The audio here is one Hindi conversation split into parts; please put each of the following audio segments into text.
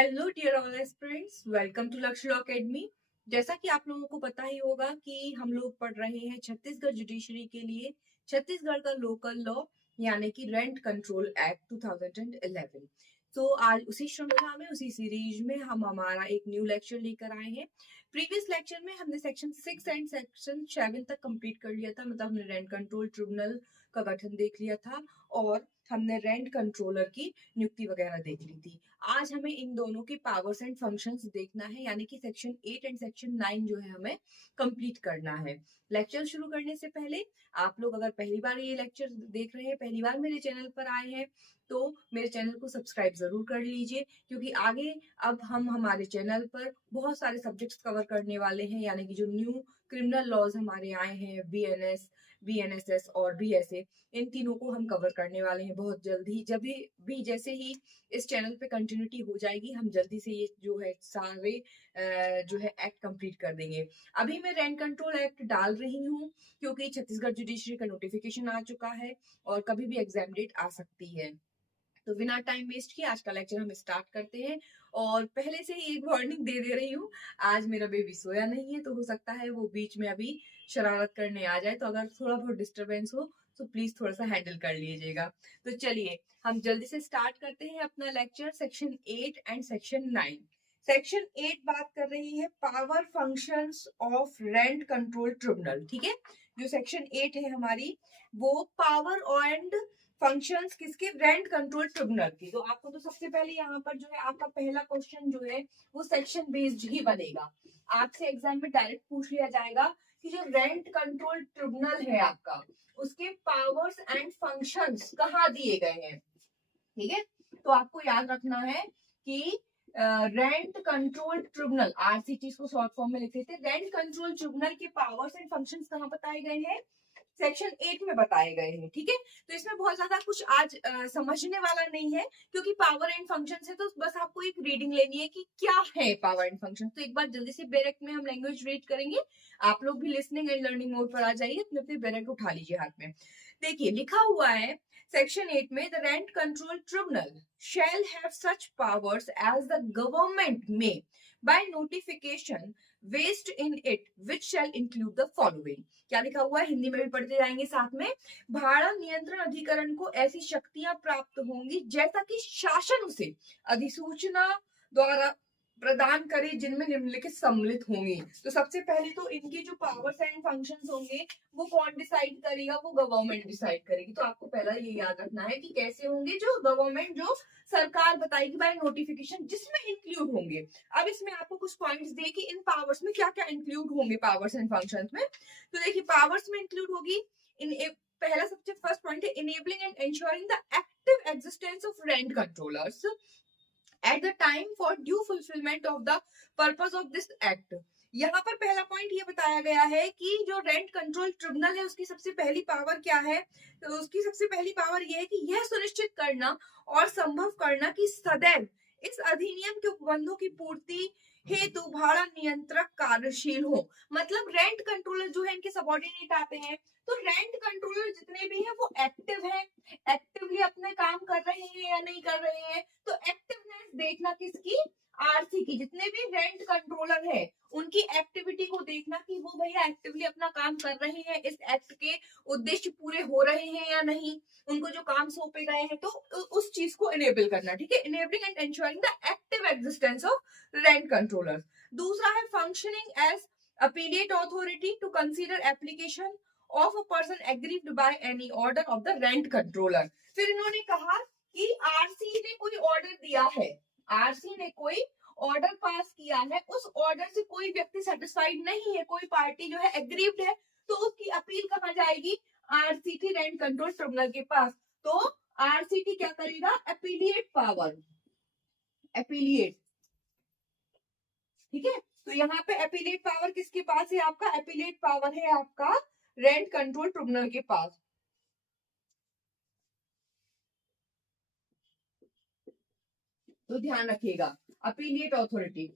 Hello dear all aspirants, welcome to Lakshya law academy. जैसा कि आप लोगों को पता ही होगा कि हम लोग पढ़ रहे हैं छत्तीसगढ़ जुडिशरी के लिए छत्तीसगढ़ का लोकल लॉ यानी कि रेंट कंट्रोल एक्ट 2011। तो आज उसी श्रृंखला में उसी सीरीज में हम हमारा एक न्यू लेक्चर लेकर आए हैं। प्रीवियस लेक्चर में हमने सेक्शन 6 एंड सेक्शन 7 तक कंप्लीट कर लिया था, मतलब हमने रेंट कंट्रोल ट्रिब्यूनल का गठन देख लिया था और हमने रेंट कंट्रोलर की नियुक्ति वगैरह देख ली थी। आज हमें इन दोनों के पावर्स एंड फंक्शंस देखना है, यानी कि सेक्शन 8 एंड सेक्शन 9 जो है हमें कंप्लीट करना है। लेक्चर शुरू करने से पहले आप लोग अगर पहली बार ये लेक्चर देख रहे हैं, पहली बार मेरे चैनल पर आए हैं, तो मेरे चैनल को सब्सक्राइब जरूर कर लीजिए, क्योंकि आगे अब हम हमारे चैनल पर बहुत सारे सब्जेक्ट्स कवर करने वाले हैं, यानी कि जो न्यू क्रिमिनल लॉज हमारे आए हैं, बीएनएस, बीएनएसएस और बीएसए, इन तीनों को हम कवर करने वाले हैं बहुत जल्दी। जब भी जैसे ही इस चैनल पे कंटिन्यूटी हो जाएगी, हम जल्दी से ये जो है सारे जो है एक्ट कंप्लीट कर देंगे। अभी मैं रेंट कंट्रोल एक्ट डाल रही हूँ क्योंकि छत्तीसगढ़ जुडिशरी का नोटिफिकेशन आ चुका है और कभी भी एग्जाम डेट आ सकती है। तो बिना टाइम वेस्ट किए आज का लेक्चर हम स्टार्ट करते हैं। और पहले से ही एक वार्निंग दे रही हूँ, आज मेरा बेबी सोया नहीं है, तो हो सकता है वो बीच में अभी शरारत करने आ जाए, तो अगर थोड़ा बहुत डिस्टरबेंस हो तो प्लीज थोड़ा सा हैंडल कर लीजिएगा। तो चलिए हम जल्दी से स्टार्ट करते हैं अपना lecture. Section 8 and section 9। Section 8 बात कर रही है power functions of rent control tribunal. ठीक है, जो सेक्शन 8 है हमारी, वो पावर एंड फंक्शंस किसके, रेंट कंट्रोल ट्रिब्यूनल की। तो आपको तो सबसे पहले यहाँ पर जो है आपका पहला क्वेश्चन जो है वो सेक्शन बेस्ड ही बनेगा। आपसे एग्जाम में डायरेक्ट पूछ लिया जाएगा कि जो रेंट कंट्रोल ट्रिब्यूनल है आपका, उसके पावर्स एंड फंक्शंस कहाँ दिए गए हैं। ठीक है, तो आपको याद रखना है कि रेंट कंट्रोल ट्रिब्यूनल, आरसीटी को शॉर्ट फॉर्म में लिखे थे, रेंट कंट्रोल ट्रिब्यूनल के पावर्स एंड फंक्शंस कहाँ बताए गए हैं, सेक्शन 8 में बताए गए हैं। ठीक है, तो इसमें बहुत ज्यादा कुछ आज समझने वाला नहीं है, क्योंकि पावर एंड फंक्शन है, तो बस आपको एक रीडिंग लेनी है कि क्या है पावर एंड फंक्शन। तो एक बार जल्दी से बैरेक में हम लैंग्वेज रीड करेंगे। आप लोग भी लिसनिंग एंड लर्निंग मोड पर आ जाइए, अपने अपने बैरेक उठा लीजिए हाथ में। देखिए लिखा हुआ है सेक्शन 8 में, the rent control tribunal shall have such powers as the government may by notification waste in it which shall include the following। क्या लिखा हुआ है, हिंदी में भी पढ़ते जाएंगे साथ में। भाड़ा नियंत्रण अधिकरण को ऐसी शक्तियां प्राप्त होंगी जैसा कि शासन उसे अधिसूचना द्वारा प्रदान करे जिनमें निम्नलिखित सम्मिलित होंगी। तो सबसे पहले तो इनके जो पावर्स एंड फंक्शंस होंगे वो कौन डिसाइड करेगा, वो गवर्नमेंट डिसाइड करेगी। तो आपको पहला ये याद रखना है कि कैसे होंगे, जो गवर्नमेंट, जो सरकार बताएगी बाय नोटिफिकेशन, जिसमें इंक्लूड होंगे। अब इसमें आपको कुछ पॉइंट्स दिए कि इन पावर्स में क्या क्या इंक्लूड होंगे पावर्स एंड फंक्शंस में। तो देखिए पावर्स में इंक्लूड होगी पहला सबसे फर्स्ट पॉइंट है enabling and ensuring the active existence of rent controllers at the time for due fulfillment of the purpose of this act। यहाँ पर पहला पॉइंट ये बताया गया है कि जो रेंट कंट्रोल ट्रिब्यूनल है उसकी सबसे पहली पावर क्या है, तो उसकी सबसे पहली पावर ये है कि यह सुनिश्चित करना और संभव करना कि सदैव इस अधिनियम के उपबंधों की पूर्ति हेतु भाड़ा नियंत्रक कार्यशील हो। मतलब रेंट कंट्रोलर जो है इनके सबऑर्डिनेट आते हैं, तो रेंट कंट्रोलर जितने भी हैं वो एक्टिव हैं, एक्टिवली अपने काम कर रहे हैं या नहीं कर रहे हैं। तो एक्टिवनेस देखना किसकी, आरसी की। जितने भी रेंट कंट्रोलर है उनकी एक्टिविटी को देखना कि वो भैया एक्टिवली अपना काम कर रहे हैं, इस एक्ट के उद्देश्य पूरे हो रहे हैं या नहीं, उनको जो काम सौंपे गए हैं, तो उस चीज को इनेबल करना। ठीक है, enabling and ensuring the active existence of rent controller. दूसरा है functioning as appellate authority to consider application of a person aggrieved by any order of the rent controller. फिर इन्होंने कहा कि आरसी ने कोई ऑर्डर दिया है, आरसी ने कोई ऑर्डर पास किया है, उस ऑर्डर से कोई व्यक्ति सेटिस्फाइड नहीं है, कोई पार्टी जो है एग्रीव्ड है, तो उसकी अपील कहाँ जाएगी, आरसीटी रेंट कंट्रोल ट्रिब्यूनल के पास। तो आरसीटी क्या करेगा, अपीलिएट पावर, अपीलिएट। ठीक है, तो यहाँ पे अपीलिएट पावर किसके पास है, आपका अपीलिएट पावर है आपका रेंट कंट्रोल ट्रिब्यूनल के पास। तो ध्यान रखिएगा, अपीलिएट अथॉरिटी।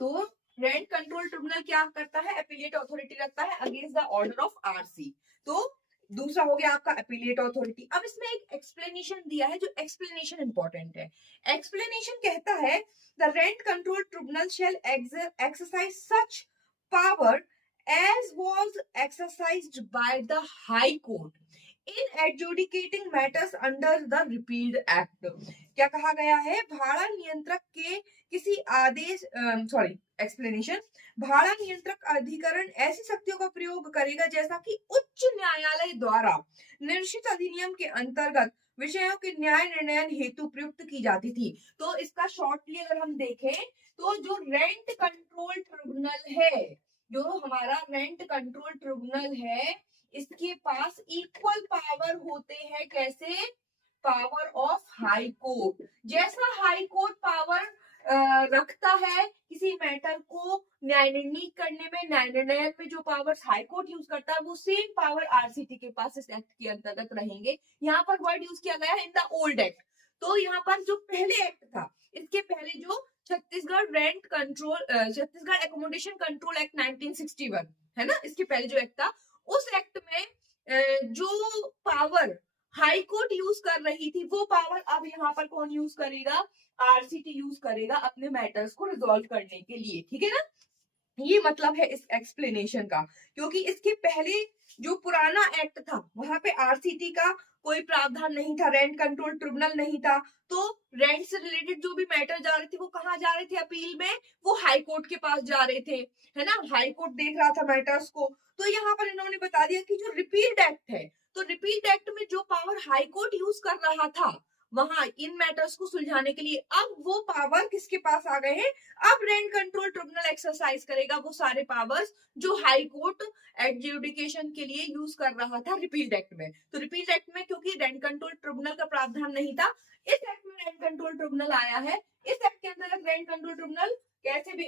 तो रेंट कंट्रोल ट्रिब्यूनल क्या करता है, अपीलिएट अथॉरिटी रखता है against the order of RC. तो दूसरा हो गया आपका अपीलेट अथॉरिटी। अब इसमें एक एक्सप्लेनेशन दिया है, जो एक्सप्लेनेशन इंपॉर्टेंट है। एक्सप्लेनेशन कहता है the rent control tribunal shall exercise such power as was exercised by the High Court in adjudicating matters under the repealed act। क्या कहा गया है? भाड़ा नियंत्रक के किसी आदेश एक्सप्लेनेशन, भाड़ा नियंत्रक अधिकरण ऐसी शक्तियों का प्रयोग करेगा जैसा कि उच्च न्यायालय द्वारा निर्देशित अधिनियम के अंतर्गत विषयों के न्याय निर्णय हेतु प्रयुक्त की जाती थी। तो इसका शॉर्टली अगर हम देखें तो जो रेंट कंट्रोल ट्रिब्यूनल है, जो हमारा रेंट कंट्रोल ट्रिब्यूनल है, इसके पास इक्वल पावर होते हैं। कैसे? Power of high court. जैसा हाई कोर्ट पावर रखता है किसी मैटर को न्याय निर्णय करने में, न्याय निर्णय में जो पावर्स हाई कोर्ट यूज करता है, वो सेम पावर आरसीटी के पास इस एक्ट के अंतर्गत रहेंगे। यहाँ पर वर्ड यूज किया गया है इन द ओल्ड एक्ट। तो यहाँ पर जो पहले एक्ट था, इसके पहले जो Chhattisgarh rent control Chhattisgarh accommodation control act 1961 है ना, इसके पहले जो एक्ट था, उस एक्ट में जो पावर हाई कोर्ट यूज कर रही थी, वो पावर अब यहाँ पर कौन यूज करेगा? आरसीटी यूज करेगा अपने मैटर्स को रिजॉल्व करने के लिए। ठीक है ना, ये मतलब है इस एक्सप्लेनेशन का। क्योंकि इसके पहले जो पुराना एक्ट था, वहां पे आरसीटी का कोई प्रावधान नहीं था, रेंट कंट्रोल ट्रिब्यूनल नहीं था। तो रेंट से रिलेटेड जो भी मैटर जा रहे थे, वो कहाँ जा रहे थे? अपील में वो हाई कोर्ट के पास जा रहे थे, है ना। हाई कोर्ट देख रहा था मैटर्स को। तो यहाँ पर इन्होंने बता दिया कि जो रिपील्ड एक्ट है, तो रिपील्ड एक्ट में जो पावर हाई कोर्ट यूज कर रहा था वहां इन मैटर्स को सुलझाने के लिए, अब वो पावर किसके पास आ गए हैं? अब रेंट कंट्रोल ट्रिब्यूनल एक्सरसाइज करेगा वो सारे पावर्स जो हाई कोर्ट एडजुडिकेशन के लिए यूज कर रहा था रिपील्ड एक्ट में। तो रिपील्ड एक्ट में क्योंकि रेंट कंट्रोल ट्रिब्यूनल का प्रावधान नहीं था, इस एक्ट में रेंट कंट्रोल ट्रिब्यूनल आया है। इस एक्ट के अंतर्गत रेंट कंट्रोल ट्रिब्यूनल कैसे भी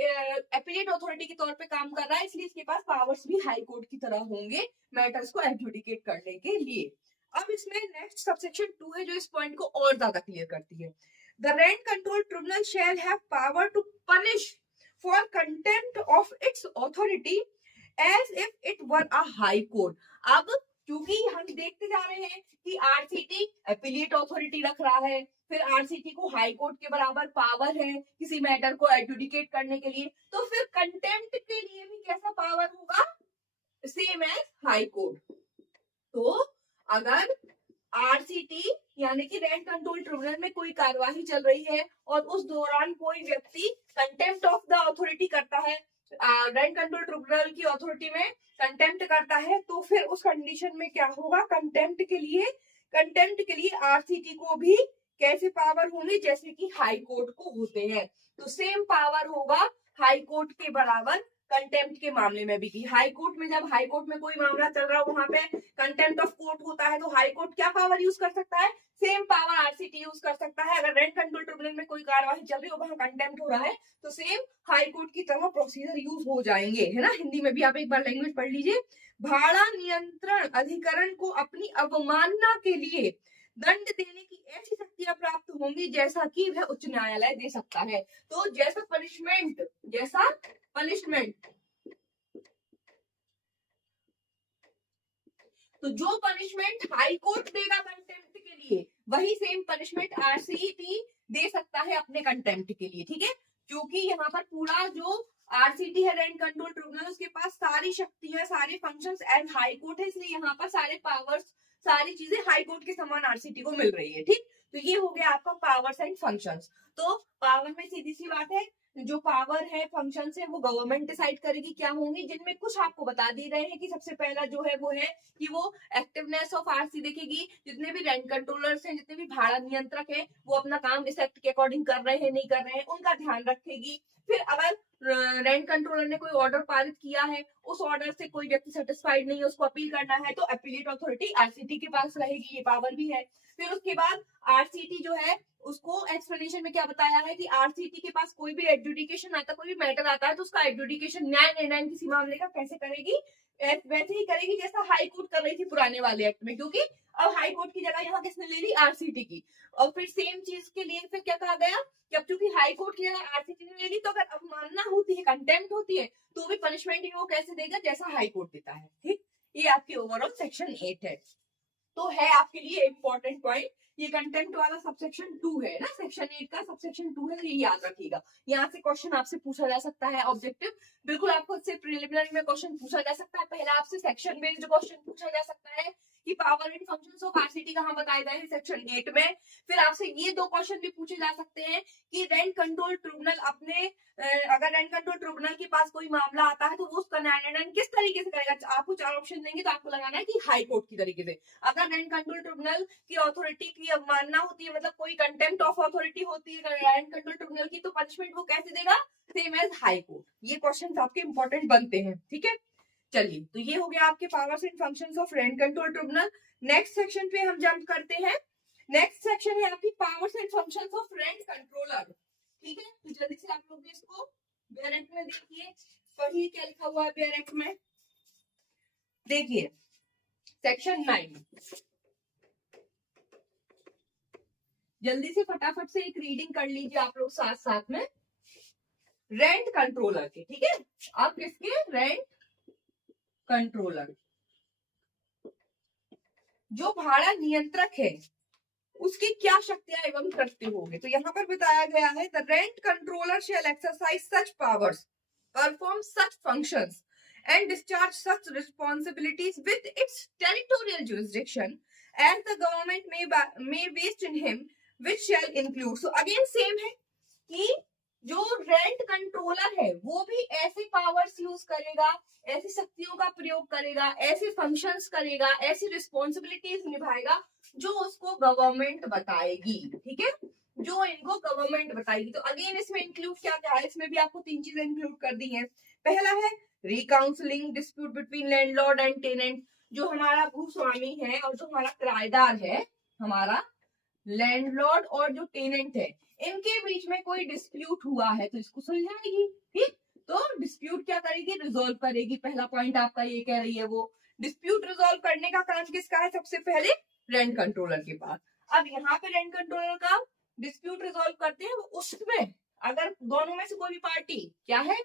एपीलेट अथॉरिटी के तौर पे काम कर रहा है, इसलिए इसके पास पावर्स भी हाई कोर्ट की तरह होंगे मैटर्स को एडजुडिकेट करने के लिए। अब इसमें नेक्स्ट सबसेक्शन 2 है, जो इस पॉइंट को और ज्यादा क्लियर करती है। The rent control tribunal shall have power to punish for contempt of its authority as if it were a high court. अब क्योंकि हम देखते जा रहे हैं कि आरसीटी एपीलेट अथॉरिटी रख रहा है, फिर आरसीटी को हाई कोर्ट के बराबर पावर है किसी मैटर को एडजुडिकेट करने के लिए, तो फिर कंटेम्प्ट के लिए भी कैसा पावर होगा? Same as high court. तो अगर आरसीटी यानी कि रेंट कंट्रोल ट्रिब्यूनल में कोई कार्यवाही चल रही है और उस दौरान कोई व्यक्ति कंटेम्प्ट ऑफ द अथॉरिटी करता है, रेंट कंट्रोल ट्रिब्यूनल की अथॉरिटी में कंटेम्प्ट करता है, तो फिर उस कंडीशन में क्या होगा? कंटेम्प्ट के लिए आरसीटी को भी कैसे पावर होंगे? जैसे कि हाई कोर्ट को होते हैं। तो सेम पावर होगा हाई कोर्ट के बराबर कंटेम्प्ट के मामले में भी। हाई कोर्ट में जब हाई कोर्ट में कोई मामला चल रहा हो, वहां पे कंटेम्प्ट ऑफ कोर्ट होता है, तो हाई कोर्ट क्या पावर यूज कर सकता है? सेम पावर आरसीटी यूज कर सकता है। अगर रेंट कंट्रोल ट्रिब्यूनल में कोई कार्यवाही चल रही हो, वहां कंटेम्प्ट हो रहा है, तो सेम हाई कोर्ट की तरह प्रोसीजर यूज हो जाएंगे, है ना। हिंदी में भी आप एक बार लैंग्वेज पढ़ लीजिए। भाड़ा नियंत्रण अधिकरण को अपनी अवमानना के लिए दंड देने की ऐसी शक्तियां प्राप्त होंगी जैसा कि वह उच्च न्यायालय दे सकता है। तो जैसा पनिशमेंट तो जो पनिशमेंट हाई कोर्ट देगा कंटेम्प्ट के लिए, वही सेम पनिशमेंट आरसीटी दे सकता है अपने कंटेम्प्ट के लिए। ठीक है, क्योंकि यहाँ पर पूरा जो आरसीटी है, रेंट कंट्रोल ट्रिब्यूनल, उसके पास सारी शक्तियां, सारे फंक्शंस एज हाई कोर्ट है, इसलिए यहाँ पर सारे पावर्स, सारी चीजें हाई कोर्ट के समान आरसीटी को मिल रही है। ठीक, तो ये हो गया आपका पावर्स एंड फंक्शंस। तो पावर में सीधी सी बात है, जो पावर है, फंक्शन है, वो गवर्नमेंट डिसाइड करेगी क्या होंगी, जिनमें कुछ आपको बता दे रहे हैं कि सबसे पहला जो है वो है कि वो एक्टिवनेस ऑफ आरसी देखेगी। जितने भी रेंट कंट्रोलर्स हैं, जितने भी भाड़ा नियंत्रक हैं, वो अपना काम इस एक्ट के अकॉर्डिंग कर रहे हैं नहीं कर रहे हैं, उनका ध्यान रखेगी। फिर अगर रेंट कंट्रोलर ने कोई ऑर्डर पारित किया है, उस ऑर्डर से कोई व्यक्ति सेटिस्फाइड नहीं है, उसको अपील करना है, तो अपीलेट अथॉरिटी आरसीटी के पास रहेगी, ये पावर भी है। फिर उसके बाद आरसीटी जो है, उसको एक्सप्लेनेशन में क्या बताया है कि आरसीटी के पास कोई भी एडजुडिकेशन आता, कोई भी मैटर आता है, तो उसका एडजुडिकेशन न्याय निर्णय किसी मामले का कैसे करेगी? वैसे ही करेगी जैसा हाई कोर्ट कर रही थी पुराने वाले एक्ट में, क्योंकि अब हाई कोर्ट की जगह यहाँ किसने ले ली? आरसीटी की। और फिर सेम चीज के लिए फिर क्या कहा गया कि अब चूंकि हाई कोर्ट की जगह आरसीटी ने ले ली, तो अगर अवमानना होती है, कंटेम्प्ट होती है, तो भी पनिशमेंट वो कैसे देगा? जैसा हाई कोर्ट देता है। ठीक, ये आपके ओवरऑल सेक्शन 8 है। तो है आपके लिए इंपॉर्टेंट पॉइंट, ये कंटेम्प्ट वाला सबसेक्शन 2 है ना, सेक्शन 8 का सबसेक्शन 2 है, ये याद रखिएगा। यहाँ से क्वेश्चन आपसे पूछा जा सकता है ऑब्जेक्टिव, बिल्कुल आपको इससे प्रिलिमिनरी में क्वेश्चन पूछा जा सकता है। पहला आपसे सेक्शन बेस्ड क्वेश्चन पूछा जा सकता है कि power and functions of RCT कहाँ बताए गए हैं सेक्शन 8 में। फिर आपसे ये दो क्वेश्चन भी पूछे जा सकते हैं कि रेंट कंट्रोल ट्रिब्यूनल अपने अगर रेंट कंट्रोल ट्रिब्यूनल के पास कोई मामला आता है तो वो उसका न्यायालय किस तरीके से करेगा। आपको 4 ऑप्शन देंगे तो आपको लगाना है कि हाई कोर्ट की तरीके से। अगर रेंट कंट्रोल ट्रिब्यूनल की अथॉरिटी की अवमानना होती है, मतलब कोई कंटेम्प्ट ऑफ अथॉरिटी होती है रेंट कंट्रोल ट्रिब्यूनल की, तो पनिशमेंट वो कैसे देगा, सेम एज हाई कोर्ट। ये क्वेश्चन आपके इंपॉर्टेंट बनते हैं, ठीक है। चलिए, तो ये हो गया आपके powers and functions of rent control tribunal. Next section पे हम जंप करते हैं। नेक्स्ट सेक्शन है आपकी powers and functions of rent controller, ठीक है। तो जल्दी से आप लोग भी इसको बेयर एक्ट में देखिए, पढ़िए क्या लिखा हुआ है बेयर एक्ट में। देखिए सेक्शन 9, जल्दी से फटाफट से एक रीडिंग कर लीजिए आप लोग साथ साथ में रेंट कंट्रोलर के, ठीक है। अब किसके, रेंट कंट्रोलर, जो भाड़ा नियंत्रक है उसकी क्या शक्तियां एवं कर्तव्य होंगे। तो यहाँ पर बताया गया है the rent controller shall exercise such powers, perform such functions and discharge such responsibilities with its territorial jurisdiction as the government may based in him, which shall include. So again same है कि जो रेंट कंट्रोलर है वो भी ऐसे पावर्स यूज करेगा, ऐसी शक्तियों का प्रयोग करेगा, ऐसे फंक्शंस करेगा, ऐसी रिस्पॉन्सिबिलिटीज निभाएगा जो उसको गवर्नमेंट बताएगी, ठीक है, जो इनको गवर्नमेंट बताएगी। तो अगेन इसमें इंक्लूड क्या क्या है, इसमें भी आपको 3 चीजें इंक्लूड कर दी हैं। पहला है reconciling dispute between landlord and tenant, जो हमारा भूस्वामी है और जो हमारा किराएदार है, हमारा लैंडलॉर्ड और जो टेनेंट है, इनके बीच में कोई डिस्प्यूट हुआ है तो इसको सुलझाएगी, ठीक। तो डिस्प्यूट क्या करेगी, रिजोल्व करेगी। पहला पॉइंट आपका ये कह रही है वो डिस्प्यूट रिजोल्व करने का काम किसका है, सबसे पहले रेंट कंट्रोलर के पास। अब यहाँ पे रेंट कंट्रोलर का डिस्प्यूट रिजोल्व करते हैं, उसमें अगर दोनों में से कोई भी पार्टी क्या है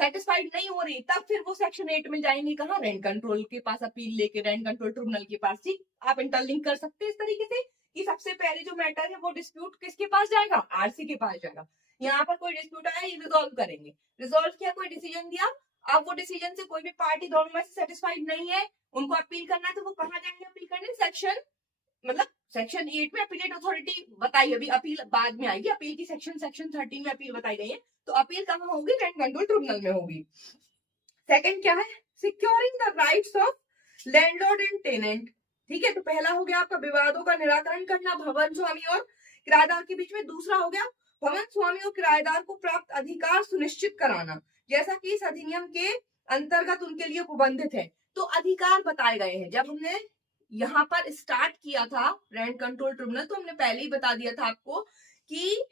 सेटिस्फाइड नहीं हो रही, तब फिर वो सेक्शन 8 में जाएंगे, कहा, रेंट कंट्रोल के पास अपील लेके, रेंट कंट्रोल ट्रिब्यूनल के पास। ठीक, आप इंटरलिंक कर सकते हैं इस तरीके से कि सबसे पहले जो मैटर है वो डिस्प्यूट किसके पास जाएगा, आरसी के पास जाएगा। यहाँ पर कोई डिस्प्यूट आया, ये रिजोल्व करेंगे, रिजोल्व किया, कोई डिसीजन दिया, अब वो डिसीजन से कोई भी पार्टी दोनों में से सेटिस्फाइड नहीं है, उनको अपील करना है, तो वो कहाँ जाएंगे अपील करने, सेक्शन मतलब सेक्शन 8 में अपीलेट अथॉरिटी बताई, अभी अपील बाद में आएगी, अपील की सेक्शन 13 में अपील बताई गई है, तो अपील कहाँ होगी, रेंट कंट्रोल ट्रिब्यूनल में होगी। सेकंड क्या है, securing the rights of landlord and tenant, ठीक है। तो पहला हो गया आपका विवादों का निराकरण करना भवन स्वामी और किराएदार के बीच में। दूसरा हो गया भवन स्वामी और किराएदार को प्राप्त अधिकार सुनिश्चित कराना, जैसा कि इस अधिनियम के अंतर्गत उनके लिए उपबंधित है। तो अधिकार बताए गए हैं। जब हमने यहाँ पर स्टार्ट किया था रेंट कंट्रोल ट्रिब्यूनल, तो हमने पहले ही बता दिया था आपको कि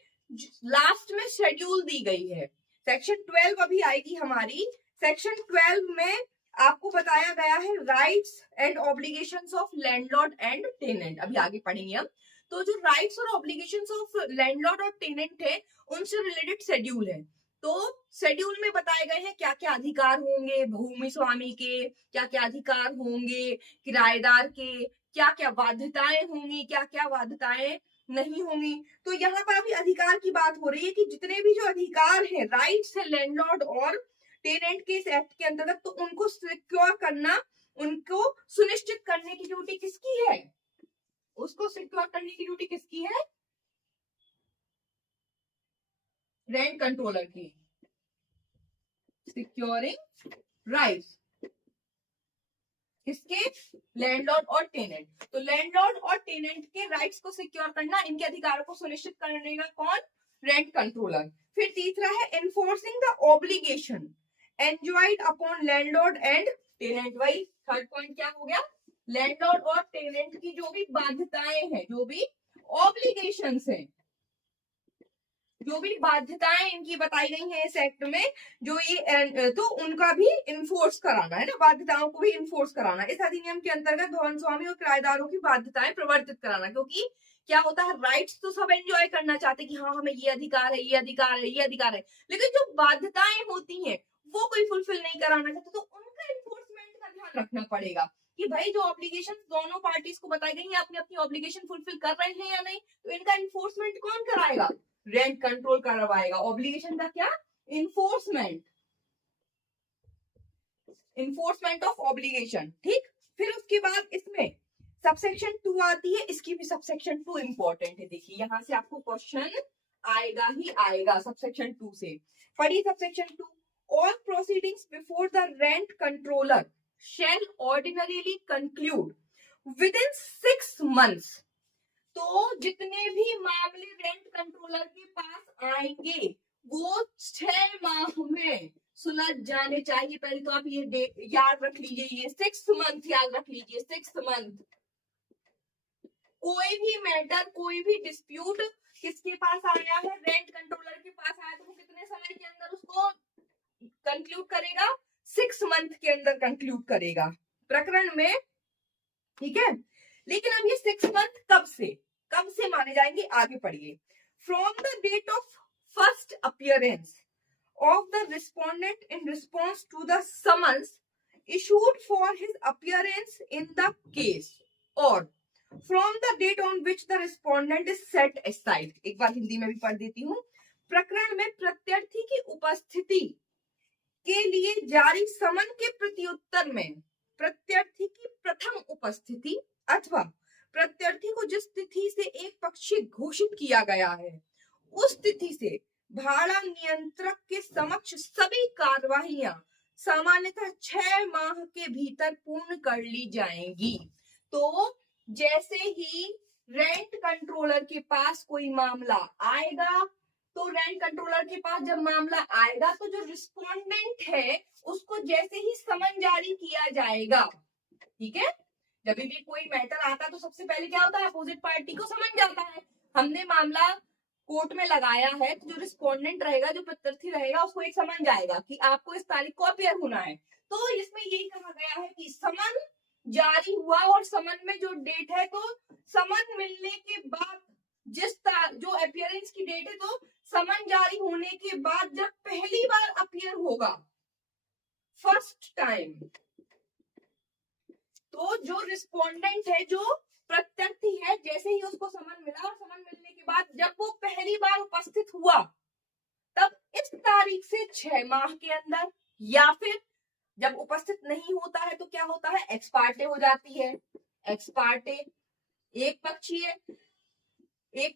लास्ट में शेड्यूल दी गई है, सेक्शन 12 अभी आएगी हमारी। सेक्शन 12 में आपको बताया गया है rights and obligations of landlord and tenant, अभी आगे पढ़ेंगे हम। तो जो राइट्स और ऑब्लिगेशंस ऑफ लैंडलॉर्ड और टेनेंट है, उनसे रिलेटेड शेड्यूल है। तो शेड्यूल में बताए गए हैं क्या क्या अधिकार होंगे भूमि स्वामी के, क्या क्या अधिकार होंगे किराएदार के, क्या क्या बाध्यताएं होंगी, क्या क्या बाध्यताएं नहीं होंगी। तो यहाँ पर अभी अधिकार की बात हो रही है कि जितने भी जो अधिकार है, राइट्स है लैंडलॉर्ड और टेनेंट के इस एक्ट के अंतर्गत, तो उनको सिक्योर करना, उनको सुनिश्चित करने की ड्यूटी किसकी है, उसको सिक्योर करने की ड्यूटी किसकी है, रेंट कंट्रोलर की। सिक्योरिंग राइट्स किसके, लैंडलॉर्ड और टेनेंट। तो लैंडलॉर्ड और टेनेंट के राइट्स को सिक्योर करना, इनके अधिकारों को सुनिश्चित करने का कौन, रेंट कंट्रोलर। फिर तीसरा है enforcing the obligation enjoyed upon landlord and tenant. वही थर्ड पॉइंट क्या हो गया, लैंडलॉर्ड और टेनेंट की जो भी बाध्यताएं हैं, जो भी ऑब्लिगेशंस हैं, जो भी बाध्यताएं इनकी बताई गई हैं इस एक्ट में, जो ये तो उनका भी इन्फोर्स कराना है ना, बाध्यताओं को भी इन्फोर्स कराना। इस अधिनियम के अंतर्गत भवन स्वामी और किराएदारों की बाध्यताएं प्रवर्तित कराना, क्योंकि क्या होता है, राइट्स तो सब एंजॉय करना चाहते कि हाँ हमें ये अधिकार है, ये अधिकार है, ये अधिकार है, लेकिन जो बाध्यताएं होती हैं वो कोई फुलफिल नहीं कराना चाहते, तो उनका इन्फोर्समेंट का ध्यान रखना पड़ेगा कि भाई जो ऑब्लिगेशन दोनों पार्टीज को बताई गई है अपनी अपनी ऑब्लिगेशन फुलफिल कर रहे हैं या नहीं, तो इनका इन्फोर्समेंट कौन कराएगा? रेंट कंट्रोल करवाएगा। ऑब्लिगेशन का क्या? Enforcement, enforcement of obligation. ठीक, फिर उसके बाद इसमें सबसेक्शन 2 आती है, इसकी भी सबसेक्शन 2 इंपॉर्टेंट है। देखिए यहां से आपको क्वेश्चन आएगा ही आएगा सबसेक्शन 2 से। पढ़िए subsection 2, all proceedings before the rent controller shall ordinarily conclude within 6 months। तो जितने भी मामले रेंट कंट्रोलर के पास आएंगे वो 6 माह में सुलझ जाने चाहिए। पहले तो आप ये याद रख लीजिए, ये 6 month याद रख लीजिए, 6 month। कोई भी मैटर, कोई भी डिस्प्यूट किसके पास आया है? रेंट कंट्रोलर के पास आया, तो वो कितने समय के अंदर उसको कंक्लूड करेगा? 6 month के अंदर कंक्लूड करेगा प्रकरण में। ठीक है, लेकिन अब ये 6 month कब से माने जाएंगे? आगे पढ़िए। From the date of first appearance of the respondent in response to the summons issued for his appearance in the case, or from the date on which the respondent is set aside। एक बार हिंदी में भी पढ़ देती हूँ। प्रकरण में प्रत्यर्थी की उपस्थिति के लिए जारी समन के प्रत्युत्तर में प्रत्यर्थी की प्रथम उपस्थिति अथवा प्रत्यर्थी को जिस तिथि से एक पक्षी घोषित किया गया है उस तिथि से भाड़ा नियंत्रक के समक्ष सभी कार्यवाहियां सामान्यतः 6 माह के भीतर पूर्ण कर ली जाएंगी। तो जैसे ही रेंट कंट्रोलर के पास कोई मामला आएगा, तो रेंट कंट्रोलर के पास जब मामला आएगा तो जो रिस्पोंडेंट है उसको जैसे ही समन जारी किया जाएगा, ठीक है, जब भी कोई मैटर आता है तो सबसे पहले क्या होता है? अपोजिट पार्टी को समन जाता है। हमने मामला कोर्ट में लगाया है तो जो रिस्पोंडेंट रहेगा, जो प्रत्यर्थी रहेगा, उसको एक समन जाएगा कि आपको इस तारीख को अपीयर होना है। तो इसमें यही कहा गया है कि समन जारी हुआ और समन में जो डेट है, तो समन मिलने के बाद जो अपीयरेंस की डेट है, तो समन जारी होने के बाद जब पहली बार अपीयर होगा फर्स्ट टाइम, तो जो रिस्पोंडेंट है, जो प्रत्यर्थी है, जैसे ही उसको समन मिला और समन मिलने के बाद जब वो पहली बार उपस्थित हुआ, तब इस तारीख से 6 माह के अंदर, या फिर जब उपस्थित नहीं होता है तो क्या होता है? एक्स पार्टे हो जाती है। एक्स पार्टे एक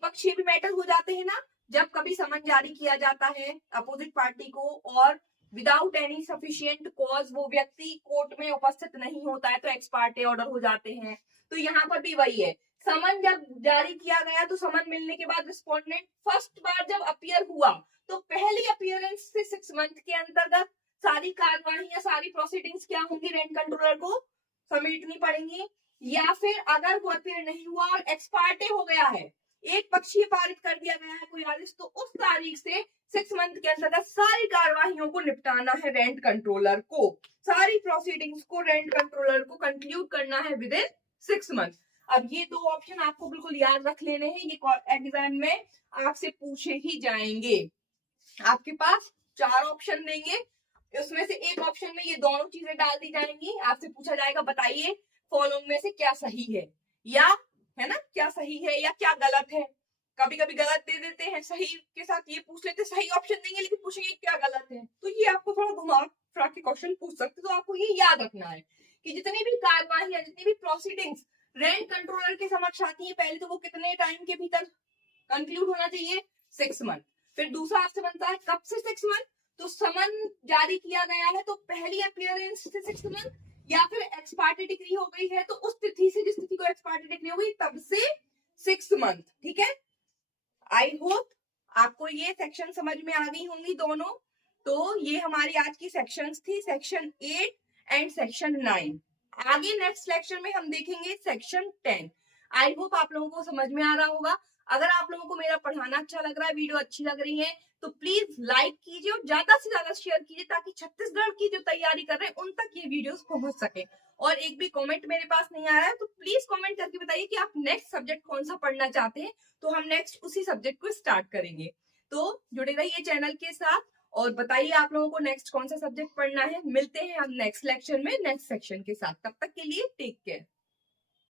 पक्षीय भी मैटर हो जाते हैं ना, जब कभी समन जारी किया जाता है अपोजिट पार्टी को और विदाउट एनी सफिशिएंट कॉज वो व्यक्ति कोर्ट में उपस्थित नहीं होता है, तो एक्स पार्टे ऑर्डर हो जाते हैं। तो यहाँ पर भी वही है, समन जब जारी किया गया तो समन मिलने के बाद रिस्पोंडेंट फर्स्ट बार जब अपीयर हुआ, तो पहली अपीयरेंस से 6 month के अंतर्गत सारी कार्यवाही, सारी प्रोसीडिंग्स क्या होंगी? रेंट कंट्रोलर को समेटनी पड़ेंगी। या फिर अगर वो अपीयर नहीं हुआ और एक्स पार्टे हो गया है, एक पक्षीय पारित कर दिया गया है कोई आदेश, तो उस तारीख से 6 month के अंतर्गत सारी कार्यवाहियों को निपटाना है रेंट कंट्रोलर को, सारी प्रोसीडिंग्स को रेंट कंट्रोलर को कंक्लूड करना है विद इन 6 month। अब ये 2 ऑप्शन आपको बिल्कुल याद रख लेने हैं, ये एग्जाम में आपसे पूछे ही जाएंगे। आपके पास 4 ऑप्शन देंगे, उसमें से एक ऑप्शन में ये दोनों चीजें डाल दी जाएंगी। आपसे पूछा जाएगा बताइए फॉलोइंग में से क्या सही है, या है ना, क्या सही है या क्या गलत है। कभी कभी गलत दे देते हैं, सही के साथ ये पूछ लेते, सही ऑप्शन देंगे लेकिन पूछेंगे क्या गलत है। तो ये आपको थोड़ा घुमा फिरा के क्वेश्चन पूछ सकते, तो आपको ये याद रखना है कि जितनी भी कार्यवाही, जितनी भी प्रोसीडिंग्स रेंट कंट्रोलर के समक्ष आती है, पहले तो वो कितने टाइम के भीतर कंक्लूड होना चाहिए? 6 month। फिर दूसरा आपसे बनता है कब से 6 month? तो समन जारी किया गया है तो पहली अपीयरेंस से 6 month, या फिर एक्स पार्टी डिग्री हो गई है तो उस तिथि से, जिस तिथि को एक्स पार्टी डिग्री हो गई तब से 6 month। ठीक है, आई होप आपको ये सेक्शन समझ में आ गई होंगी दोनों। तो ये हमारी आज की सेक्शंस थी, सेक्शन 8 एंड सेक्शन 9। आगे नेक्स्ट लेक्चर में हम देखेंगे सेक्शन 10। आई होप आप लोगों को समझ में आ रहा होगा। अगर आप लोगों को मेरा पढ़ाना अच्छा लग रहा है, वीडियो अच्छी लग रही है, तो प्लीज लाइक कीजिए और ज्यादा से ज्यादा शेयर कीजिए, ताकि छत्तीसगढ़ की जो तैयारी कर रहे हैं उन तक ये वीडियोस पहुंच सके। और एक भी कमेंट मेरे पास नहीं आ रहा है, तो प्लीज कमेंट करके बताइए कि आप नेक्स्ट सब्जेक्ट कौन सा पढ़ना चाहते हैं, तो हम नेक्स्ट उसी सब्जेक्ट को स्टार्ट करेंगे। तो जुड़े रहिए चैनल के साथ और बताइए आप लोगों को नेक्स्ट कौन सा सब्जेक्ट पढ़ना है। मिलते हैं हम नेक्स्ट लेक्चर में नेक्स्ट सेक्शन के साथ। तब तक के लिए टेक केयर।